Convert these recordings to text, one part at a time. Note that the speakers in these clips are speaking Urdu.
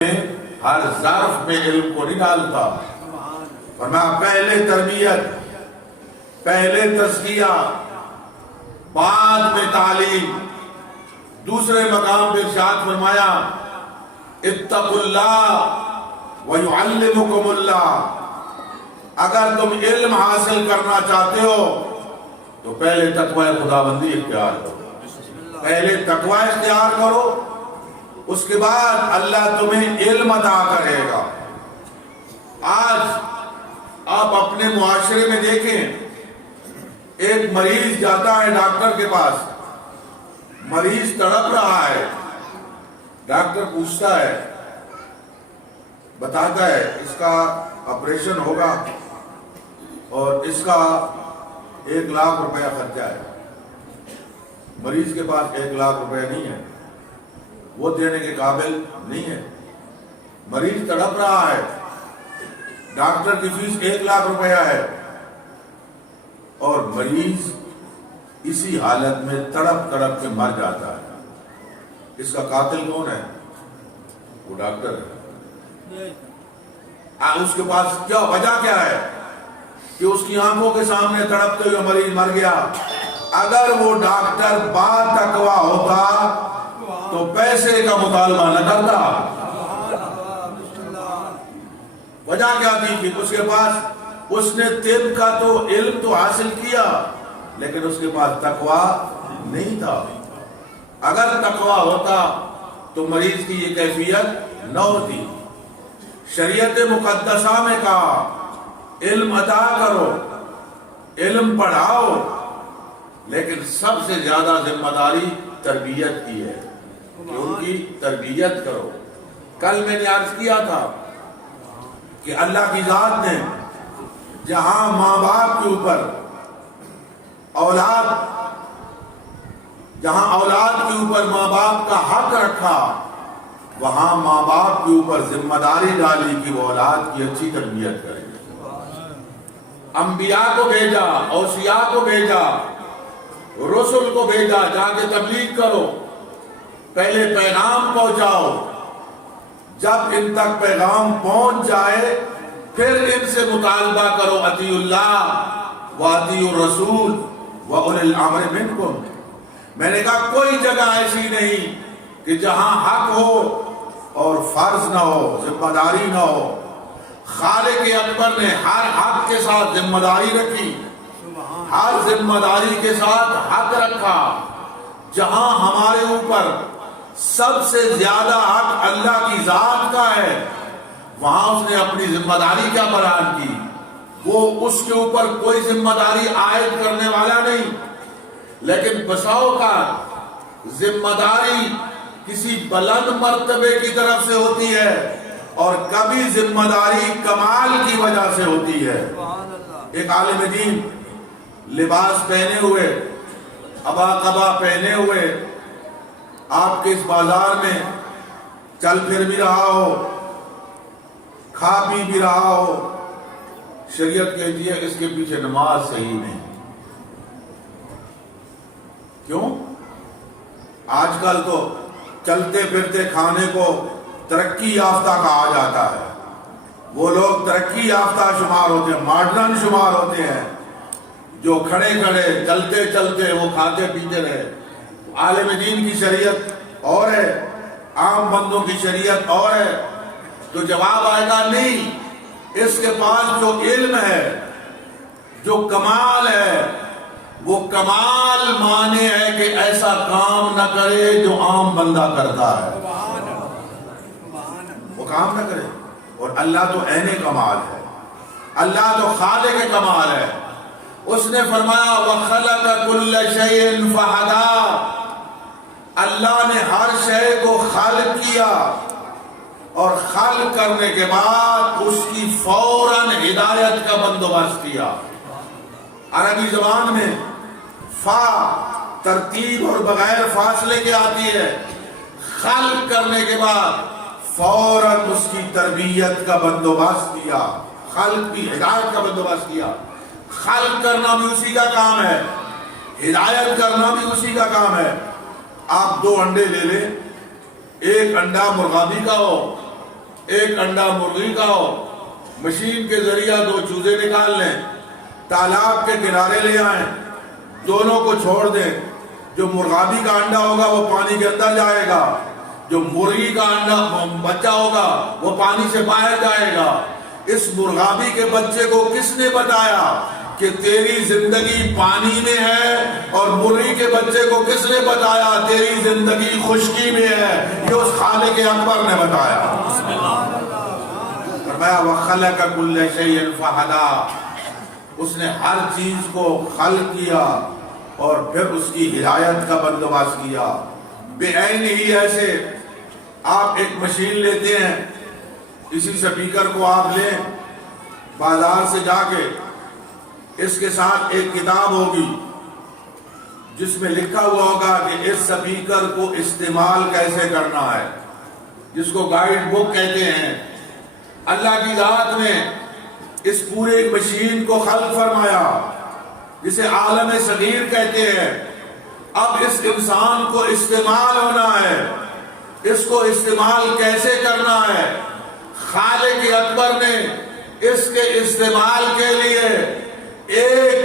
ہر ظرف میں علم کو نہیں ڈالتا، فرمایا پہلے تربیت، پہلے تزکیہ، بعد میں تعلیم۔ دوسرے مقام پہ ارشاد فرمایا اتقوا اللہ ویعلمکم اللہ، اگر تم علم حاصل کرنا چاہتے ہو تو پہلے تقوی خداوندی اختیار کرو، پہلے تقوی اختیار کرو، اس کے بعد اللہ تمہیں علم عطا کرے گا۔ آج آپ اپنے معاشرے میں دیکھیں، ایک مریض جاتا ہے ڈاکٹر کے پاس، مریض تڑپ رہا ہے، ڈاکٹر پوچھتا ہے، بتاتا ہے اس کا آپریشن ہوگا اور اس کا 1,00,000 روپیہ خرچہ ہے۔ مریض کے پاس 1,00,000 روپیہ نہیں ہے، وہ دینے کے قابل نہیں ہے، مریض تڑپ رہا ہے، ڈاکٹر کی فیس 1,00,000 روپیہ ہے اور مریض اسی حالت میں تڑپ تڑپ کے مر جاتا ہے۔ اس کا قاتل کون ہے؟ وہ ڈاکٹر ہے۔ اس کے پاس کیا وجہ کیا ہے کہ اس کی آنکھوں کے سامنے تڑپتے ہوئے مریض مر گیا؟ اگر وہ ڈاکٹر با تقویٰ ہوتا تو پیسے کا مطالبہ نہ کرتا۔ وجہ کیا تھی کہ اس کے پاس، اس نے طب کا تو علم تو حاصل کیا لیکن اس کے پاس تقویٰ نہیں تھا۔ اگر تقویٰ ہوتا تو مریض کی یہ کیفیت نہ ہوتی۔ شریعت مقدسہ میں کہا علم عطا کرو، علم پڑھاؤ، لیکن سب سے زیادہ ذمہ داری تربیت کی ہے کہ ان کی تربیت کرو۔ کل میں نے عرض کیا تھا کہ اللہ کی ذات نے جہاں ماں باپ کے اوپر جہاں اولاد کے اوپر ماں باپ کا حق رکھا، وہاں ماں باپ کے اوپر ذمہ داری ڈالی کہ وہ اولاد کی اچھی تربیت کرے۔ انبیاء کو بھیجا، اوصیاء کو بھیجا، رسل کو بھیجا، جا کے تبلیغ کرو، پہلے پیغام پہنچاؤ، جب ان تک پیغام پہنچ جائے پھر ان سے مطالبہ کرو اطیعوا اللہ واطیعوا الرسول واولی الامر منکم۔ میں نے کہا کوئی جگہ ایسی نہیں کہ جہاں حق ہو اور فرض نہ ہو، ذمہ داری نہ ہو۔ خالق اکبر نے ہر حق کے ساتھ ذمہ داری رکھی، ہر ذمہ داری کے ساتھ حق رکھا۔ جہاں ہمارے اوپر سب سے زیادہ حق اللہ کی ذات کا ہے، وہاں اس نے اپنی ذمہ داری کیا بیان کی؟ وہ اس کے اوپر کوئی ذمہ داری عائد کرنے والا نہیں، لیکن بساؤ کا ذمہ داری کسی بلند مرتبے کی طرف سے ہوتی ہے اور کبھی ذمہ داری کمال کی وجہ سے ہوتی ہے۔ ایک عالم دین لباس پہنے ہوئے، عبا قبا پہنے ہوئے آپ کے اس بازار میں چل پھر بھی رہا ہو، کھا پی بھی رہا ہو، شریعت کہتی ہے اس کے پیچھے نماز صحیح نہیں۔ کیوں؟ آج کل تو چلتے پھرتے کھانے کو ترقی یافتہ کہا جاتا ہے، وہ لوگ ترقی یافتہ شمار ہوتے ہیں، ماڈرن شمار ہوتے ہیں، جو کھڑے کھڑے چلتے چلتے وہ کھاتے پیتے رہے۔ عالم دین کی شریعت اور ہے، عام بندوں کی شریعت اور ہے، تو جواب آئے گا نہیں، اس کے پاس جو علم ہے، جو کمال ہے، وہ کمال مانے ہے کہ ایسا کام نہ کرے جو عام بندہ کرتا ہے، وہ کام نہ کرے۔ اور اللہ تو عین کمال ہے، اللہ تو خالق کمال ہے۔ اس نے فرمایا وَخَلَقَ كُلَّ شَيْءٍ فَهَدَىٰ، اللہ نے ہر شے کو خلق کیا اور خلق کرنے کے بعد اس کی فوراً ہدایت کا بندوبست کیا۔ عربی زبان میں فا ترتیب اور بغیر فاصلے کے آتی ہے، خلق کرنے کے بعد فوراً اس کی تربیت کا بندوبست کیا، خلق کی ہدایت کا بندوبست کیا۔ خلق کرنا بھی اسی کا کام ہے، ہدایت کرنا بھی اسی کا کام ہے۔ آپ 2 انڈے لے لیں، ایک انڈا مرغابی کا ہو ایک انڈا مرغی کا ہو، مشین کے ذریعہ 2 چوزے نکال لیں، تالاب کے کنارے لے آئیں، دونوں کو چھوڑ دیں، جو مرغابی کا انڈا ہوگا وہ پانی کے اندر جائے گا، جو مرغی کا انڈا بچہ ہوگا وہ پانی سے باہر جائے گا۔ اس مرغابی کے بچے کو کس نے بتایا کہ تیری زندگی پانی میں ہے، اور مرغی کے بچے کو کس نے بتایا تیری زندگی خشکی میں ہے؟ یہ اس خالق اکبر نے بتایا۔ فرمایا وَخَلَقَ كُلَّ شَيْءٍ فَهَدَىٰ، اس نے ہر چیز کو خلق کیا اور پھر اس کی ہدایت کا بندوبست کیا۔ بے عین ہی ایسے آپ ایک مشین لیتے ہیں، اسی سپیکر کو آپ لیں بازار سے جا کے، اس کے ساتھ ایک کتاب ہوگی جس میں لکھا ہوا ہوگا کہ اس سپیکر کو استعمال کیسے کرنا ہے، جس کو گائیڈ بک کہتے ہیں۔ اللہ کی ذات نے اس پورے مشین کو خلق فرمایا جسے عالم صغیر کہتے ہیں۔ اب اس انسان کو استعمال ہونا ہے، اس کو استعمال کیسے کرنا ہے؟ خالق اکبر نے اس کے استعمال کے لیے ایک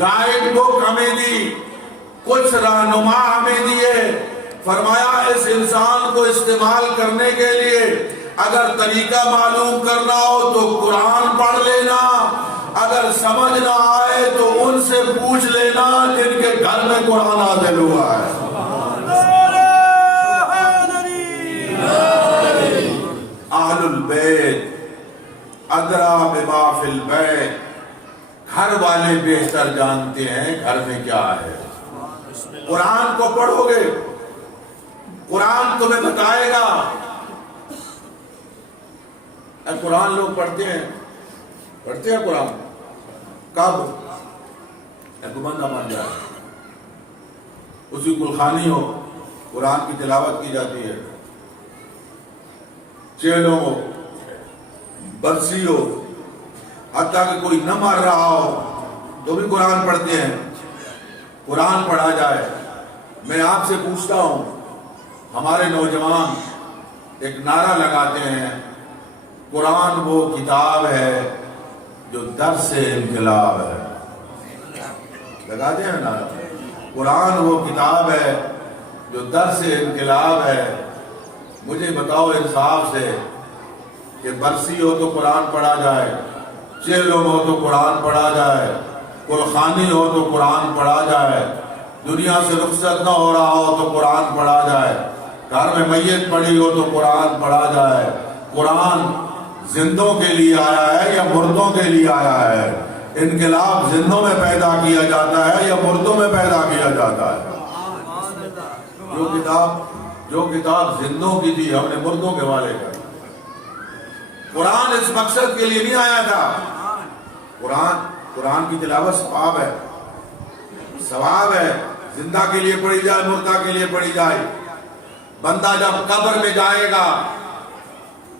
گائیڈ بک ہمیں دی، کچھ رہنما ہمیں دیے۔ فرمایا اس انسان کو استعمال کرنے کے لیے اگر طریقہ معلوم کرنا ہو تو قرآن پڑھ لینا، اگر سمجھ نہ آئے تو ان سے پوچھ لینا جن کے گھر میں قرآن نازل ہوا ہے۔ اہل البیت ادرا بما فی البیت، گھر والے بہتر جانتے ہیں گھر میں کیا ہے۔ قرآن کو پڑھو گے، قرآن تمہیں بتائے گا۔ قرآن لوگ پڑھتے ہیں قرآن کب؟ بندہ بن جائے، اسی گلخانی ہو قرآن کی تلاوت کی جاتی ہے، چیلوں ہو، برسی ہو، حتیٰ کہ کوئی نہ مر رہا ہو تو بھی قرآن پڑھتے ہیں، قرآن پڑھا جائے۔ میں آپ سے پوچھتا ہوں، ہمارے نوجوان ایک نعرہ لگاتے ہیں، قرآن وہ کتاب ہے جو در سے انقلاب ہے۔ لگاتے ہیں نعرہ، قرآن وہ کتاب ہے جو در سے انقلاب ہے۔ مجھے بتاؤ انصاف سے کہ برسی ہو تو قرآن پڑھا جائے، چیلوں ہو تو قرآن پڑھا جائے، گلخانی ہو تو قرآن پڑھا جائے، دنیا سے رخصت نہ ہو رہا ہو تو قرآن پڑھا جائے، گھر میں میت پڑی ہو تو قرآن پڑھا جائے۔ قرآن زندوں کے لیے آیا ہے یا مردوں کے لیے آیا ہے؟ انقلاب زندوں میں پیدا کیا جاتا ہے یا مردوں میں پیدا کیا جاتا ہے؟ جو کتاب زندوں کی تھی ہم نے مردوں کے والے کر۔ قرآن اس مقصد کے لیے نہیں آیا تھا۔ قرآن کی تلاوت ثواب ہے، زندہ کے لیے پڑھی جائے، مردہ کے لیے پڑھی جائے۔ بندہ جب قبر میں جائے گا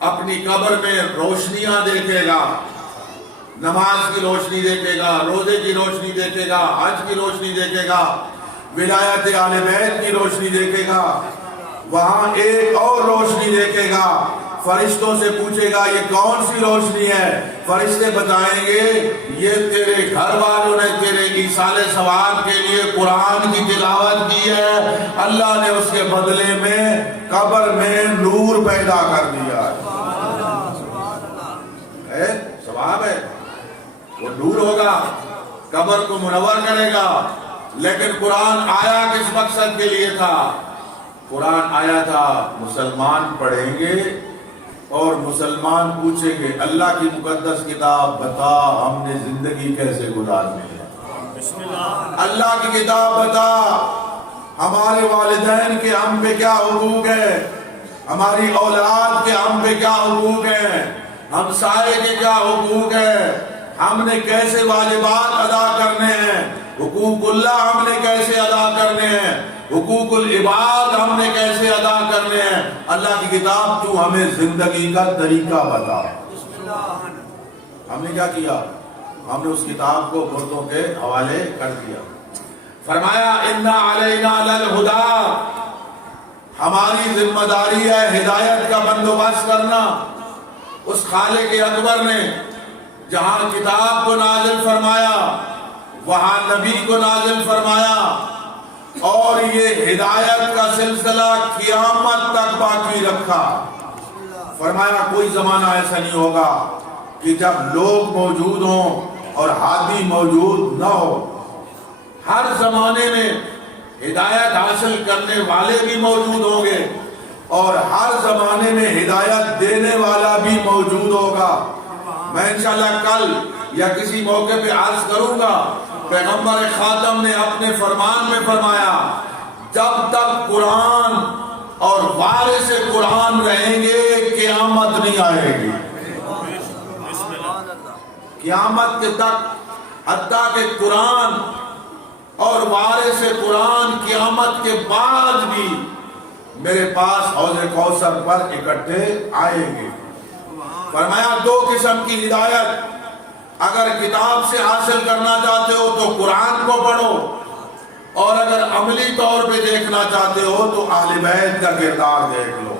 اپنی قبر میں روشنیاں دیکھے گا، نماز کی روشنی دیکھے گا، روزے کی روشنی دیکھے گا، حج کی روشنی دیکھے گا، ولایت اہل بیت کی روشنی دیکھے گا، وہاں ایک اور روشنی دیکھے گا۔ فرشتوں سے پوچھے گا یہ کون سی روشنی ہے؟ فرشتے بتائیں گے یہ تیرے گھر والوں نے تیرے ایصال ثواب کے لیے قرآن کی تلاوت کی ہے، اللہ نے اس کے بدلے میں قبر میں نور پیدا کر دیا ہے۔ ثواب ہے، وہ نور ہوگا، قبر کو منور کرے گا۔ لیکن قرآن آیا کس مقصد کے لیے تھا؟ قرآن آیا تھا مسلمان پڑھیں گے اور مسلمان پوچھیں گے اللہ کی مقدس کتاب بتا ہم نے زندگی کیسے گزارنی ہے، اللہ کی کتاب بتا ہمارے والدین کے ہم پہ کیا حقوق ہیں، ہماری اولاد کے ہم پہ کیا حقوق ہیں، ہمسائے کے کیا حقوق ہیں، ہم نے کیسے واجبات ادا کرنے ہیں، حقوق اللہ ہم نے کیسے ادا کرنے ہیں، حقوق العباد ہم نے کیسے ادا کرنے ہیں۔ اللہ کی کتاب تو ہمیں زندگی کا طریقہ بتا۔ ہم نے کیا کیا؟ ہم نے اس کتاب کو مردوں کے حوالے کر دیا۔ فرمایا اِنَّ عَلَيْنَا لَلْهُدَىٰ، ہماری ذمہ داری ہے ہدایت کا بندوبست کرنا۔ اس خالق اکبر نے جہاں کتاب کو نازل فرمایا وہاں نبی کو نازل فرمایا، اور یہ ہدایت کا سلسلہ قیامت تک باقی رکھا۔ فرمایا کوئی زمانہ ایسا نہیں ہوگا کہ جب لوگ موجود ہوں اور ہادی موجود نہ ہو۔ ہر زمانے میں ہدایت حاصل کرنے والے بھی موجود ہوں گے اور ہر زمانے میں ہدایت دینے والا بھی موجود ہوگا۔ میں انشاءاللہ کل یا کسی موقع پہ عرض کروں گا، پیغمبر خاتم نے اپنے فرمان میں فرمایا جب تک قرآن اور وارث قرآن رہیں گے قیامت نہیں آئے گی۔ قیامت کے تک حتیٰ کہ قرآن اور وارث قرآن قیامت کے بعد بھی میرے پاس حوض کوثر پر اکٹھے آئیں گے۔ فرمایا دو قسم کی ہدایت، اگر کتاب سے حاصل کرنا چاہتے ہو تو قرآن کو پڑھو، اور اگر عملی طور پہ دیکھنا چاہتے ہو تو اہل بیت کا کردار دیکھ لو۔